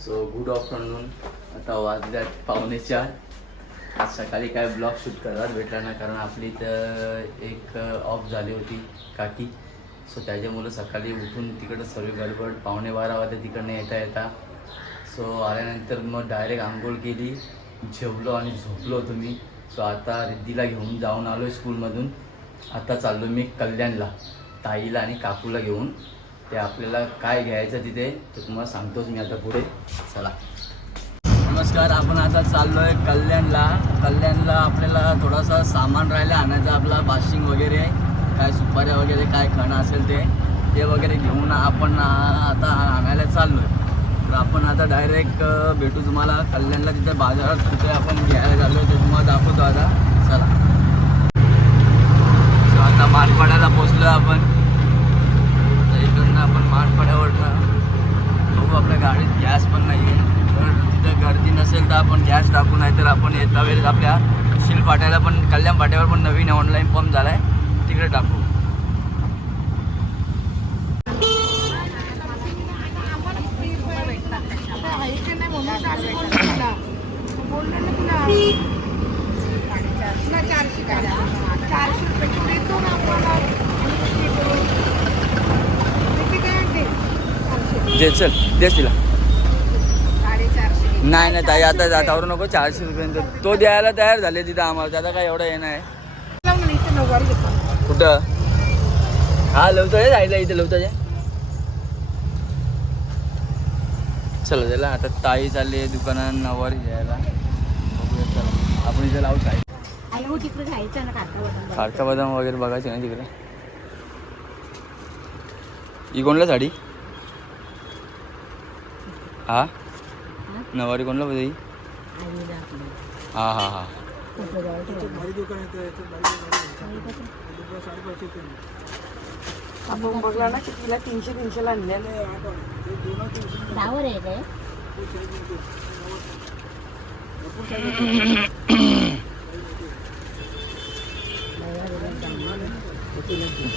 So good afternoon आता वाजल्यात पावणे चार. आज सकाळी काय ब्लॉग शूट करायला भेटला ना कारण आपली तर एक ऑफ झाली होती काकी. सो त्याच्यामुळं सकाळी उठून तिकडं सर्व गडबड. पावणे बारा वाजता तिकडनं येता येता. सो आल्यानंतर मग डायरेक्ट आंघोळ केली. जेवलो आणि झोपलो होतो मी सो आता रिद्धीला घेऊन जाऊन आलो आहे स्कूलमधून आता चाललो मी कल्याणला ताईला आणि काकूला घेऊन. ते आपल्याला काय घ्यायचं तिथे ते तुम्हाला सांगतोच मी आता पुढे. चला. नमस्कार आपण आता चाललो आहे कल्याणला. कल्याणला आपल्याला थोडासा सामान राहिला आणायचं आपला बाशिंग वगैरे काय सुपाऱ्या वगैरे काय खाणं असेल ते ते वगैरे घेऊन आपण आता आणायला चाललो आहे तर आपण आता डायरेक्ट भेटू तुम्हाला. कल्याणला तिथे बाजारात कुठे आपण घ्यायला चाललो ते तुम्हाला दाखवतो आता. चला. आता मालपाड्याला पोचलो आपण तर इकडनं आपण मानपाड्यावरनं बघू आपल्या गाडीत गॅस पण नाही आहे तर तिथं गर्दी नसेल तर आपण गॅस टाकू नाही तर आपण येता वेळेस आपल्या शिल फाट्याला पण कल्याण फाट्यावर पण नवीन ऑनलाईन पंप झाला आहे तिकडे टाकू. चारशे रुपये किलो येतो ना आपल्याला किती काय आणते? जे चल. देस तिला. नाही नाही ताई आता जातावर नको चारशे रुपये तो द्यायला तयार झाले तिथं आम्हाला. त्याचा काय एवढं हे घेतो कुठं? हा लवताचे जायला इथे लवताचे चला त्याला आता ताई चालली आहे दुकानात नवारी घ्यायला. आपण इथे लावू हो काका खारका बदाम वगैरे बघायचे ना तिकडे? ही कोणला साडी? हा नवारी कोणला पाहिजे ही हा हा हा आपण बघला ना कितीला तीनशे तीनशेला आणलेलं डावर आहे काय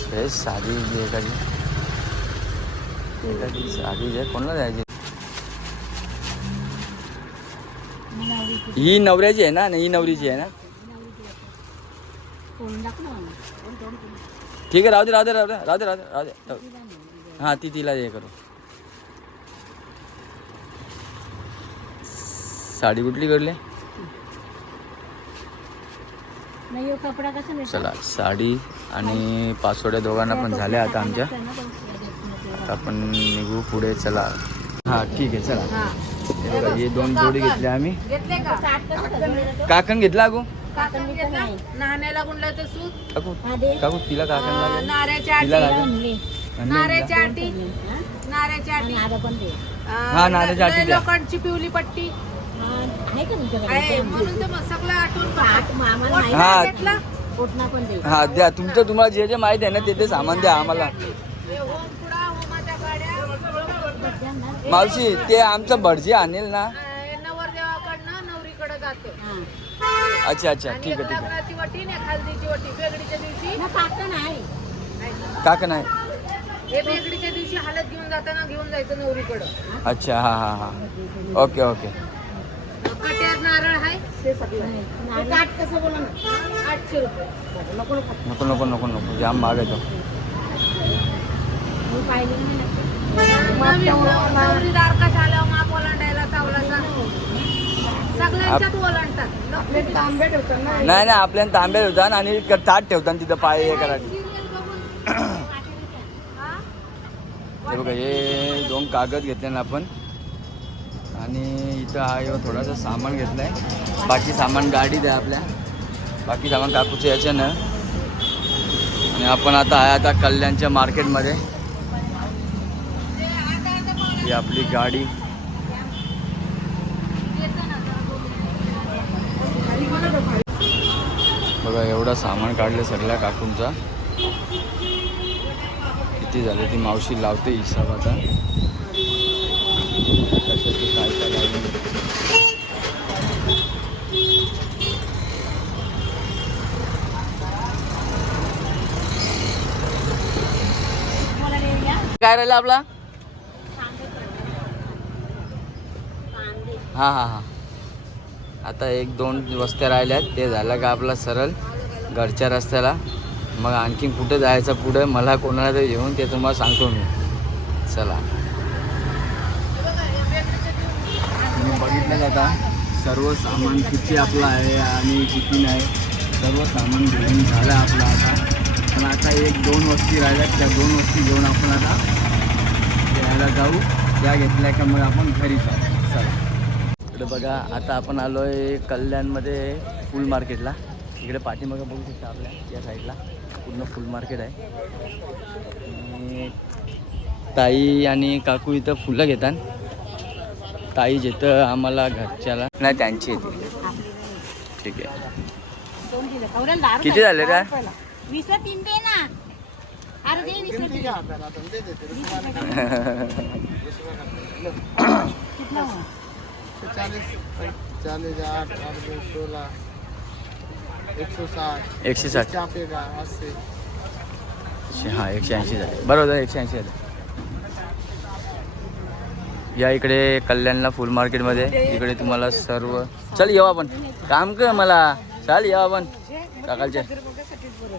हे साधी जी एखादी एखादी साधी जे कोणाला द्यायची ही नवऱ्याची आहे ना ही नवरीची आहे ना? ठीक आहे राहू दे राहू दे राहू दे राहू दे राहू दे राहू दे. हां ती तिला हे करू. साडी कुठली करली चला साडी आणि पासवर्ड दोघांना पण झाल्या आता आमच्या. आता आपण निघू पुढे चला. हां ठीक आहे चला. हे दोन जोडी घेतले आम्ही. घेतले का? काकण घेतला अगो? काकण घेतला? नाण्याला गुंडलाचं सूत? काकू तिला काकण अं, लागेल. नाऱ्याच्या तिला आटी. लागेल. आणले. आणि नाऱ्याच्या आटी. हा? नाऱ्याच्या आणि आटी. आता पण दे. अं, हा, नाऱ्याच्या ल- आटी द्या. लोखंडची पिवली पट्टी. हा, आहे का तुमच्याकडे? आहे म्हणून तर मग सगळं हा. घेतला. हा द्या. तुमचं तुम्हाला जे जे माहिती आहे ना ते ते सामान द्या आम्हाला हे होमपुडा होमाच्या गाड्या मावशी ते आमचं भटजी आणेल ना? अं, नवरदेवाकडनं नवरीकडे जाते. अच्छा अच्छा. आणि ठीक आहे ठीक आहे. लग्नाची वटी ने हल्दीची वटी बेगडीच्या दिवशी. ना काकण आहे काकण आहे हे बेगडीच्या दिवशी हालत घेऊन जाताना घेऊन जायचं नवरीकडं. अच्छा हा हा हा. Okay okay. कट्यार नारळ आहे ते सगळं. कसं बोला ना आठशे रुपये. नको नको नको नको नको. नको जाम महाग आहे तो. मी नाही तांबे ठेवतात नाही नाही आपल्याला तांब्यात होता आणि ताट ठेवतात तिथं पाय हे करा सिरियल बघून हा? बघा दोन कागद घेतले ना आपण. आणि इथं हा थोडासा सामान घेतलाय. बाकी सामान गाडी द्या आपल्या. बाकी सामान काकूचे याचे ना आणि आपण आता आहे आता कल्याणच्या मार्केटमध्ये ही आपली गाडी. बघा एवढा सामान काढलं सगळ्या काकूंचा. किती झाले ती मावशी लावते हिसाब आता. काय काय काय राहिलं आपला? हां हां हां. आता एक दोन वस्त्या राहिल्या आहेत. ते झालं का आपला सरळ घरच्या रस्त्याला. मग आणखीन कुठं जायचं पुढं मला कोणाला तरी घेऊन ते तुम्हाला सांगतो मी. चला. मी बघितलं आता? सर्व सामान किती आपलं आहे आणि किती नाही. सर्व सामान घेऊन झालं आपलं आता. पण आता एक दोन वस्ती राहिल्यात. त्या दोन वस्ती घेऊन आपण आता घ्यायला जाऊ. त्या घेतल्या का मग आपण घरी जाऊ. चला. इकडे बघा आता आपण आलो आहे कल्याणमध्ये फुल मार्केटला. इकडे पाठीमागं बघू शकता आपल्या या साईडला. पूर्ण फुल मार्केट आहे. आणि ताई आणि काकू इथं फुलं घेतात. ताई जिथं आम्हाला घरच्याला नाही त्यांची येते ठीक आहे. किती झाले काय हुआ? चालीस चालीस आठ आठ दो सोलह एक सौ साठ एकशे साठ चापेगा अस्सी एकशे- हा एकशे ऐंशी झाले. बरोबर एकशे ऐंशी झाले. या इकडे कल्याणला फुल मार्केटमध्ये. इकडे तुम्हाला सर्व चल येऊ आपण. काम कर मला. चाल येऊ आपण. काकालचे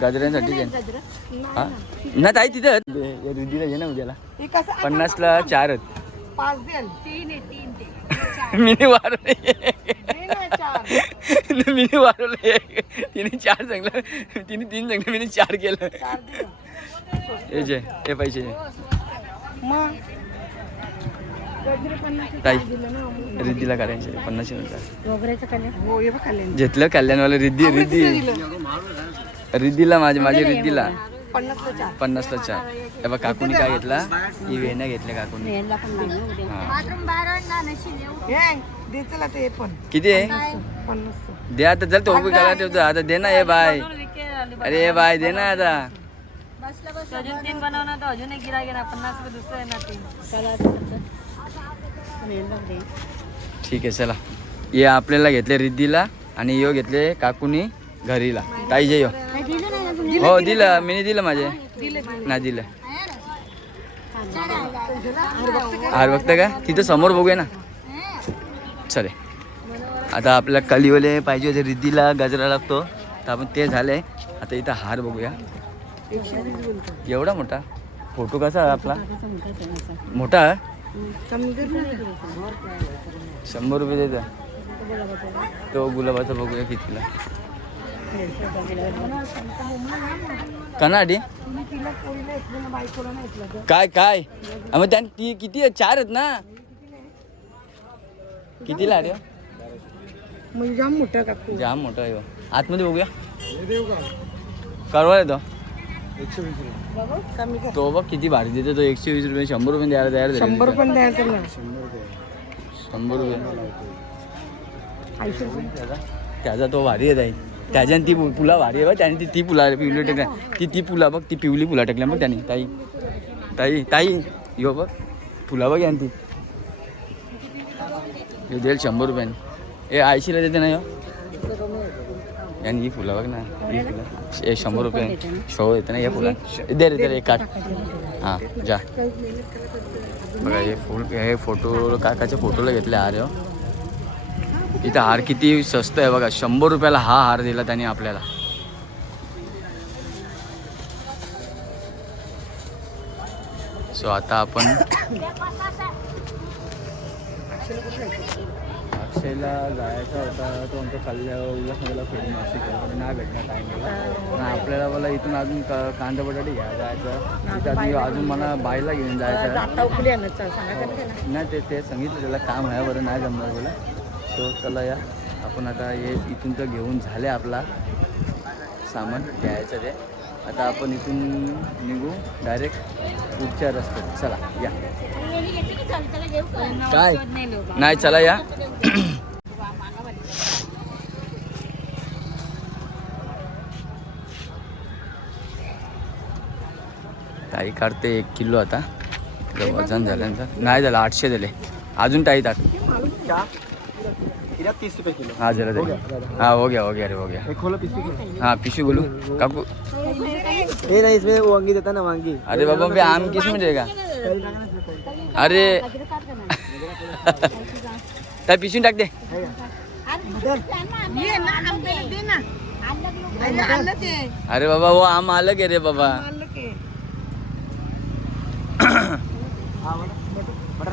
गजऱ्यांसाठी हा? ना ताई तिथं. रिद्धीला घे ना उद्याला. पन्नासला चार आहेत. मिनी वाढवले मिनी वाढवले तिने चार सांगलं तिने तीन सांगलं मिनी चार केलं. हे जे हे पैसे ताई रिद्धीला काढायचे कल्याण हो हे घेतलं कल्याणवालं रिद्धी रिद्धी. रिद्धीला माझे माझे रिद्धीला. पन्नासला चार. पन्नासला चार. हे बघ काकूनी काय घेतला? ही वेण्या घेतल्या काकूनी. हा हे. दे चला ते पण. किती आहे? पन्नास दे आता चल तो उभी करा ठेवतो आता दे ना हे बाय. अरे हे बाय दे ना आता. अजून तीन बनवणार तर अजून एक गिरा घेणार. पन्नास रुपये दुसरं येणार तीन. ठीक आहे चला. ये आपल्याला घेतले रिद्धीला आणि यो घेतले काकूनी घरीला. ताई जे हो दिलं मी दिलं माझे. नाही दिलं. हार बघता का? तिथं समोर बघूया ना. चले. आता आपल्याला कलिवले पाहिजे होते रिद्धीला गजरा लागतो. तर आपण ते झाले. आता इथं हार बघूया. एवढा मोठा? फोटो कसा आपला? मोठा? शंभर रुपये देतो. तो गुलाबाचा बघूया कितीला. कनाडी काय काय? मग त्या ती किती आहेत? चार आहेत ना? कितीला अरे जाम मोठं काकू जाम मोठा आहे हो. आतमध्ये बघूया. करवा येतो कमी कर तो बघ किती भारी देतो तो. एकशे वीस रुपये शंभर रुपये द्यायला तयार झाले शंभर पण द्यायचं ना. शंभर रुपये. ऐंशी रुपये त्याचा त्याचा तो भारी आहे ताई. त्याच्याने ती पु- पुला भारी आहे बघ त्याने ती ती पुला पिवली टाकल्या ती ती पुला बघ ती पिवली पुला टाकल्या बघ त्याने. ताई. ताई ताई. यो बघ. फुला बघ यान ती. हे देईल शंभर रुपयाने. ए ऐंशीला देते ना यो. यानी ही फुला बघ ना. ही फुला ए शंभर रुपये. शो येते ना या फुला दे रे दे रे काट. हां जा. बघा हे फुल हे फोटो काकाच्या फोटोला घेतले अरे हो. इथं हार किती स्वस्त आहे बघा. शंभर रुपयाला हा हार दिला त्याने आपल्याला. सो आता आपण अक्षयला जायचा होता. तो आमच्या कल्ल्या उल्हासनगरला फिरून नाशिक नाही भेटणार टाईमला पण आपल्याला मला इथून अजून क- कांदा बटाटे घ्या जायचं. इथं अजून अजून मला बाईला घेऊन जायचं नाही ते ते सांगितलं त्याला काम आहे बरं नाही जमणार बोला. तो चला या. आपण आता हे इथून तर घेऊन झाले आपला सामान घ्यायचं ते. आता आपण इथून निघू डायरेक्ट पुढच्या रस्त्यात. चला या. काय? नाही चला या. ताई काढते एक किलो आता. वजन झाल्यानंतर. नाही झालं आठशे दिले. अजून ताई टाक तीस रुपये किलो हा जरा दे हाँ हो गया हो गया अरे हो गया एक खोलो पिस्सी किलो हाँ पिशू बोलू काकू ये नहीं इसमें वांगी देता ना वांगी अरे बाबा बे आम किस में देगा अरे त्या पिशवी टाक दे ये ना आंबे दे ना अरे, बाबा वो आम आलं के रे बाबा हा बटर बटर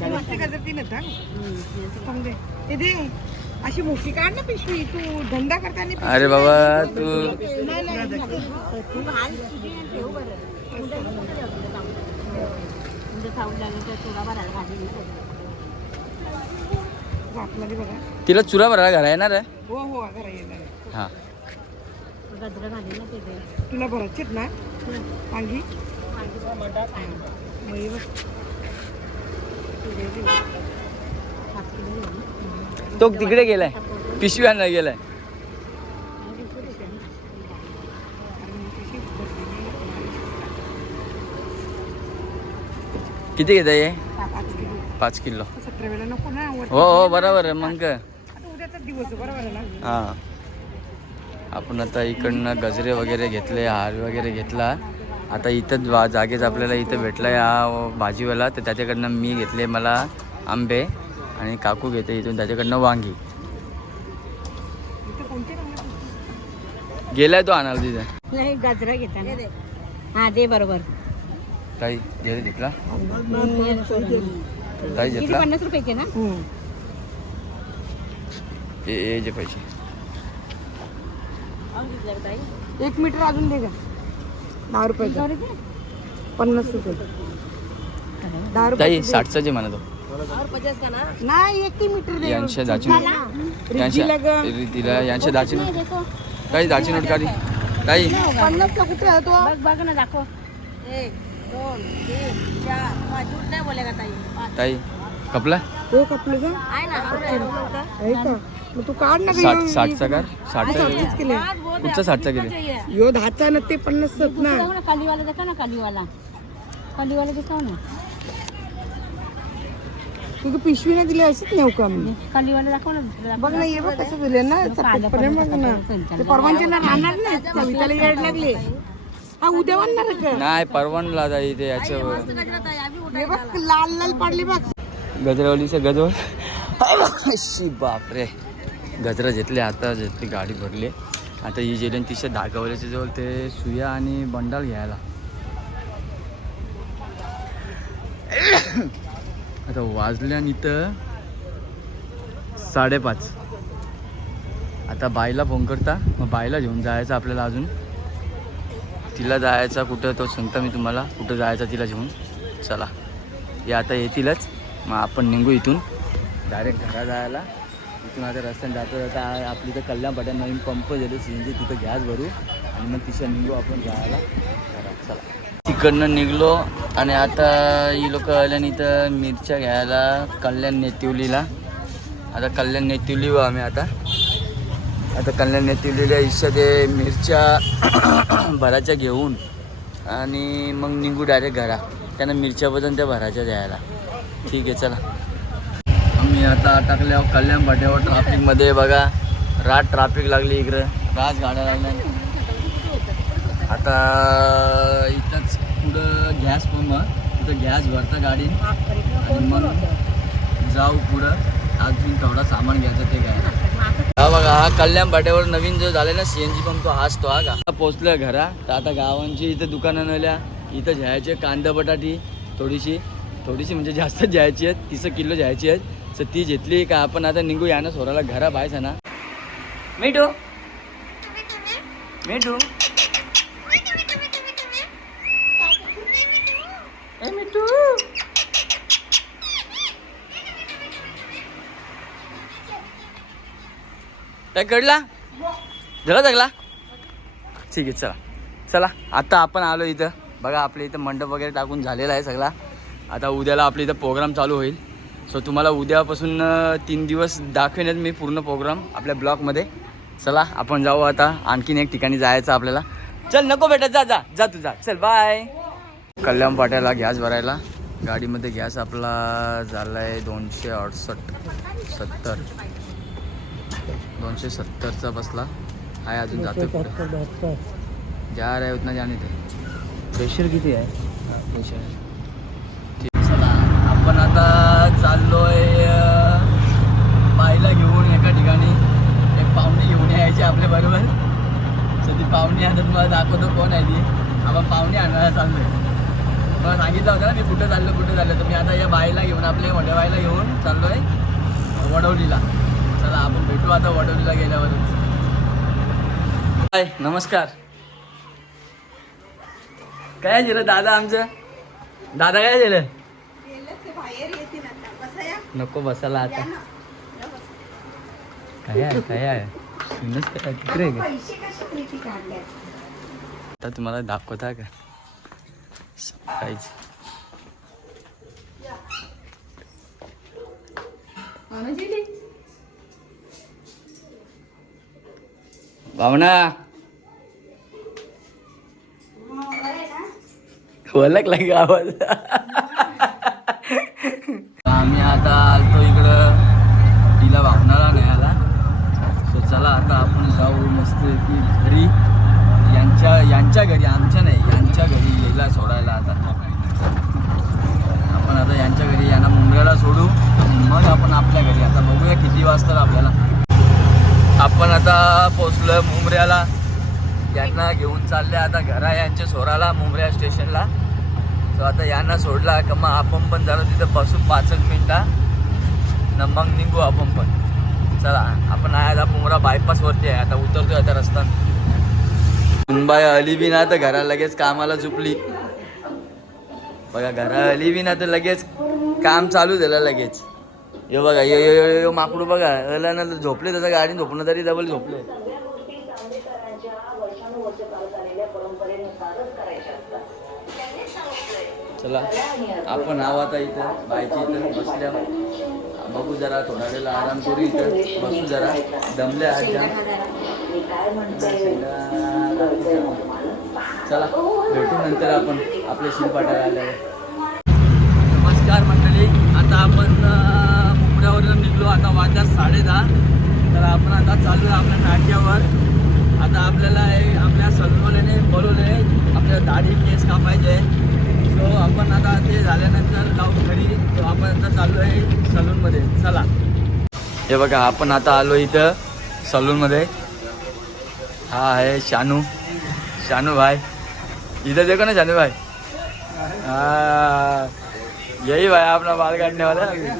साठ चाळीस किती वाजता का जर तिनं थांब. थांब दे. ते दे अशी मोठी काढ ना पिशवी. तू धंदा करताना अरे बाबा तू नाही नाही तू तुझी ठेव बरं. म्हणजे तुला चुरा भरायला घरा येणार आहे? हो हो घरा येणार. हा. तुला भरायचेत ना? वांगी मग हे. तो तिकडे गेलाय. पिशवी आणायला गेलाय. किती घेता ये पाच किलो. हो हो बरोबर आहे मग. काय हा. आपण आता इकडनं गजरे वगैरे घेतले हार वगैरे घेतला. आता इथं जा- जागेच आपल्याला इथं भेटला या भाजीवाला. तर त्याच्याकडनं मी घेतले मला आंबे आणि काकू घेते इथून त्याच्याकडनं वांगी. गेलाय तो आणायला तिथे. नाही गजरा घेताना. हा दे बरोबर. ताई घेते तिथला. ताई घेतला? पन्नास रुपयाचे ना? ए जे पैसे. एक मीटर अजून दे का दहा रुपयाचा पन्नास रुपये. दहा ताई रुपये साठचा जे म्हणतो. नाही एक मीटर दे. यांच्या दाची यांच्या रितीला यांच्या दाची नोट ताई दाची नोट काढी. ताई. पन्नास ला कुठे आहे तो? बघ बघ ना दाखव. एक दोन तीन चार. पाच झूठ नाही बोलेगा ताई? ताई कपला? हो कपले का? आहे ना आहे का? मग तू काढ ना साठ साठचा कर साठचा साठच केले कुठचा साठचा केले यो दहाचा ना ते पन्नास ना कालीवाला दाखव ना कालीवाला कालीवाला ना तुझं पिशवी नाही दिली अशीच नेऊ का मी कालीवाला दाखव ना. बघ ना ये बघ कसं दिले ना बघ ना ते राहणार नाही सविताला येड लागले हा उद्या का नाही परवानला ते याच्यावर हे बघ लाल लाल पडली बघ गजरावलीचे गजर शी बापरे गजरा घेतले आता घेतली गाडी भरली. आता ही जेलेन तिच्या दागावल्याच्या जवळ ते सुया आणि बंडाल घ्यायला. आता वाजल्यान इथं साडेपाच. आता बाईला फोन करता. मग बाईला घेऊन जायचं आपल्याला अजून. तिला जायचा कुठं तो सांगता मी तुम्हाला. कुठं जायचा तिला घेऊन. चला. हे आता येतीलच. मग आपण निघू इथून. डायरेक्ट घरा जायला. इथून आता रस्त्याने जाता जाता आपली तर कल्याण पाट्या नवीन पंप झाले सी एन जी तिथं गॅस भरू आणि मग तिच्या निघू आपण जायला घरात चला. तिकडनं निघलो आणि आता ही लोक आल्याने इथं मिरच्या घ्यायला कल्याण नेतिवलीला आता कल्याण नेतिवली आम्ही आता. आता कल्याण नेतिवलीला इच्छा ते मिरच्या भराच्या घेऊन आणि मग निघू डायरेक्ट घरा. त्यांना मिरच्याबद्दल त्या भराच्या द्यायला. ठीक आहे चला. आम्ही आता अटकल्या कल्याण भाट्यावर ट्राफिकमध्ये बघा रात ट्राफिक लागली इकडं. राज गाड्या लागल्या. आता इथंच पुढं गॅस पंप तिथं गॅस भरता गाडी. आणि मग जाऊ पुढं. अजून थोडा सामान घ्यायचं ते काय हा बघा हा कल्याण भाट्यावर नवीन जो झाला ना सी एन जी पंप तो हाच तो हा का पोचलं घरा. तर आता गावांची इथं दुकानं नल्या इथं घ्यायचे कांदा बटाटी थोडीशी. थोडीशी म्हणजे जास्त घ्यायची आहेत. तीस किलो घ्यायची आहेत. तर ती घेतली का आपण आता निघू या ना सोराला घरा बायचा ना. मिठू. मिठू. ए मिठू. काय कळला झाला जगला? ठीक आहे चला. चला आता आपण आलो इथं. बघा आपल्या इथं मंडप वगैरे टाकून झालेला आहे सगळा. आता उद्याला आपल्या इथं प्रोग्राम चालू होईल. सो तुम्हाला उद्यापासून तीन दिवस दाखवेनच मी पूर्ण प्रोग्राम आपल्या ब्लॉगमध्ये चला आपण जाऊ आता. आणखीन एक ठिकाणी जायचं आपल्याला. चल नको बेटा जा जा. जा तू जा. चल बाय कल्याण पाट्याला गॅस भरायला. गाडीमध्ये गॅस आपला झाला आहे दोनशे अडुसष्ट सत्तर. दोनशे सत्तरचा बसला. आहे अजून जातो कुठं जा रहे उतना जाने थे प्रेशर किती आहे. ठीक. चला आपण आता चाललोय बाईला घेऊन एका ठिकाणी एक पाहुणे घेऊन यायचे आपल्या बरोबर. सो ती पाहुणे आता तुम्हाला दाखवतो कोण आहे ती. आपण पाहुणे आणायला चाललोय. मला सांगितलं होतं ना मी कुठं चाललो कुठं चाललो. तर मी आता या बाईला घेऊन आपल्या मोठ्या बाईला घेऊन चाललोय वडवलीला चला आपण भेटू आता वडवलीला गेल्यावरच. हाय नमस्कार. काय झालं दादा आमचं? दादा काय झालं नको बसायला आता. काय आहे काय आहे? शिवणच काय तिकडे आहे का? आता तुम्हाला दाखवता का? भावना. ओळखला की आवाज आम्ही आता आलतो इकडं तिला भावनाला न्यायला सो चला आता आपण जाऊ मस्त की घरी यांच्या यांच्या घरी आमच्या नाही यांच्या घरी यायला सोडायला आता. आपण आता यांच्या घरी यांना मुंबईला सोडू. मग आपण आपल्या घरी. आता बघूया किती वाजता आपल्याला. आपण आता पोचलो मुंबऱ्याला यांना घेऊन चालले आता घरा यांच्या सोराला मुंबऱ्या स्टेशनला. सो आता यांना सोडला. का मग आपण पण जरा तिथं बसू पाच एक मिनटा. न मग निघू आपण पण. चला आपण आहे आता मुंबरा बायपासवरती आहे. आता उतरतोय आता रस्ता. मुंबई आली बी ना तर घरा लगेच कामाला झुपली. बघा घरा आली बी ना तर लगेच काम चालू झालं लगेच. यो बघा यो यो यो यो माकडू बघा. आला ना तर झोपले त्याच्या गाडी झोपणं तरी डबल झोपले. चला आपण आहो आता इथं बायच्या इथं बसल्या. बघू जरा थोडा वेळ आराम करू इथं. बसू जरा दमले आज. चला भेटू नंतर आपण आपल्या शिरपाट्याला आल्यावर. नमस्कार मंडळी आता आपण अं, मुंबऱ्यावरून निघलो आता वाजता साडे दहा तर आपण आता चाललो आहे आपल्या नाट्यावर. आता आपल्याला हे आपल्या सलूनवाल्याने बोलवले आपल्या दाढी केस कापायचे. सो आपण आता ते झाल्यानंतर जाऊ घरी. तो आपण आता चाललो आहे सलूनमध्ये. चला. हे बघा आपण आता आलो इथं सलूनमध्ये. हा आहे शानू. शानू भाई. इधर देखो ना शानू भाई. हाँ. यही भाई अपना बाल काटने वाला है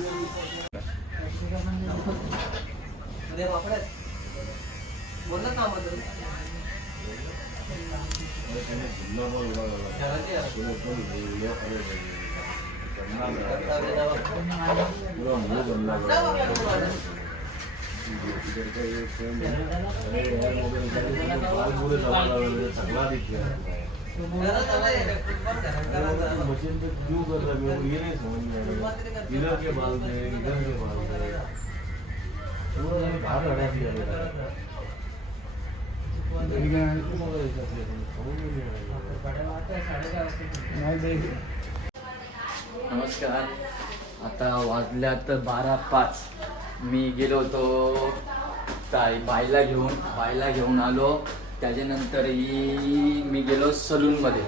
मशीन पे क्यों कर रहा है मेरे को ये नहीं समझ में आ रहा इधर के बाल दे इधर के बाल दे बाहर लगा दिया मेरा नमस्कार. आता वाजल्यात बारा पाच. मी गेलो होतो ताई बाईला घेऊन बाईला घेऊन आलो. त्याच्यानंतर ही मी गेलो सलूनमध्ये.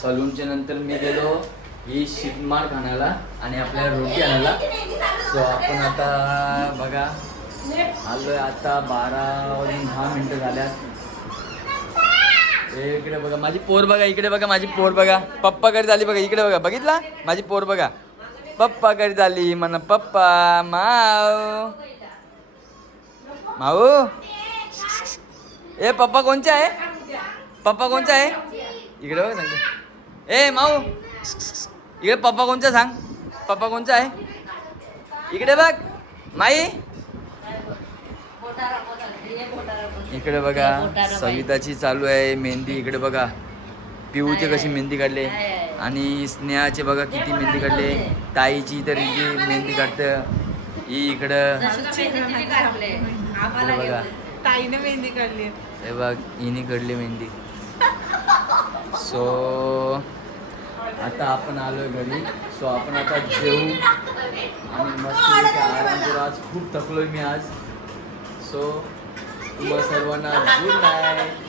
सलूनच्या नंतर मी गेलो ही शिटमार खाण्याला आणि आपल्या रोटी आणायला. सो आपण आता बघा आलोय आता बारा वाजून दहा मिनटं झाल्या इकडे बघा माझी पोर बघा इकडे बघा माझी पोर बघा. पप्पा करी झाली बघा इकडे बघा बघितला? माझी पोर बघा. पप्पा करी झाली म्हणा पप्पा माव माऊ? ए पप्पा कोणचे आहे? पप्पा कोणचा आहे? इकडे बघ सांग ए माऊ. इकडे पप्पा कोणचा सांग? पप्पा कोणचा आहे? इकडे बघ. माई? इकडे बघा सविताची चालू आहे मेहंदी इकडे बघा. पिऊची कशी मेहंदी काढले? आणि स्नेहाचे बघा किती मेहंदी काढले. ताईची तर इथे मेहंदी काढतं. ही इकडं. बघा. ताईने मेहंदी काढली. हे बघ हिने काढली मेहंदी. सो आता आपण आलोय घरी. सो आपण आता जेवू आणि मस्त आराम आज खूप थकलोय मी आज. सो तुम्हाला सर्वांना गुड नाईट